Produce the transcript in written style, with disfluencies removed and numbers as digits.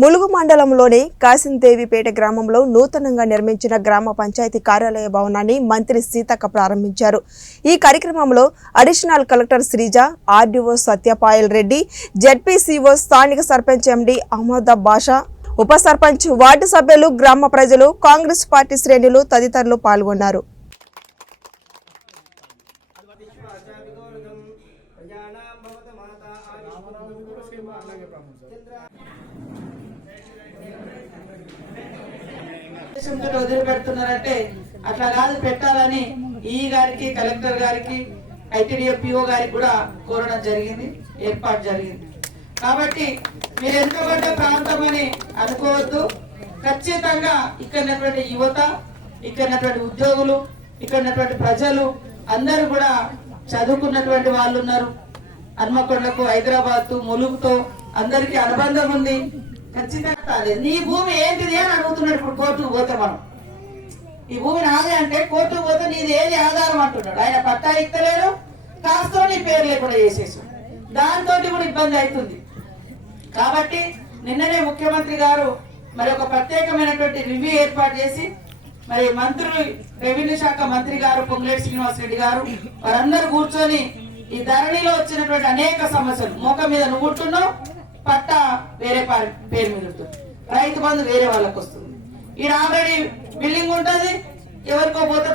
ములుగు మండలంలోని కాసిందేవిపేట గ్రామంలో నూతనంగా నిర్మించిన గ్రామ పంచాయతీ కార్యాలయ భవనాన్ని మంత్రి సీతక్క ప్రారంభించారు. ఈ కార్యక్రమంలో additional collector Sreeja, RDO Satyapal Reddy, ZPCO స్థానిక సర్పంచ్ ఎండి అహ్మద్ బాషా, ఉప సర్పంచ్, వార్డు సభ్యులు, గ్రామ ప్రజలు, కాంగ్రెస్ పార్టీ శ్రేణులు తదితరులు పాల్గొన్నారు. వదిలిపెడుతున్నారంటే అట్లా కాదు, పెట్టాలని ఈ గారికి, కలెక్టర్ గారికి, ఐటీడీఏ పిఓ గారికి కూడా కోరడం జరిగింది, ఏర్పాటు జరిగింది. కాబట్టి మీరు ఎంతకంటే ప్రాంతం అని అనుకోవద్దు. ఖచ్చితంగా ఇక్కడ యువత, ఇక్కడ ఉద్యోగులు, ఇక్కడ ప్రజలు అందరూ కూడా చదువుకున్నటువంటి వాళ్ళు ఉన్నారు. హన్మకొండకు, హైదరాబాద్, ములుగుతో అందరికీ అనుబంధం ఉంది. ఖచ్చితంగా నీ భూమి ఏంటిది అని అడుగుతున్నాడు. ఇప్పుడు కోర్టుకు పోతే మనం ఈ భూమి నాదే అంటే కోర్టుకు పోతే నీది ఏది ఆధారం అంటున్నాడు. ఆయన పట్టా ఇస్తలేడు, కాస్త నీ పేరు లేకుండా చేసేసి దాంతో కూడా ఇబ్బంది అవుతుంది. కాబట్టి నిన్ననే ముఖ్యమంత్రి గారు మరి ఒక ప్రత్యేకమైనటువంటి రివ్యూ ఏర్పాటు చేసి మరి మంత్రులు, రెవెన్యూ శాఖ మంత్రి గారు పొంగులేటి శ్రీనివాస్ రెడ్డి గారు వారందరూ కూర్చొని ఈ ధరణిలో వచ్చినటువంటి అనేక సమస్యలు, మోక మీద నువ్వు ఉంటున్నావు, పట్టా వేరే పేరు మీద ఉంటుంది, రైతు బంధు వేరే వాళ్ళకి వస్తుంది, ఈ ఆల్రెడీ బిల్డింగ్ ఉంటుంది, ఎవరికో పోతే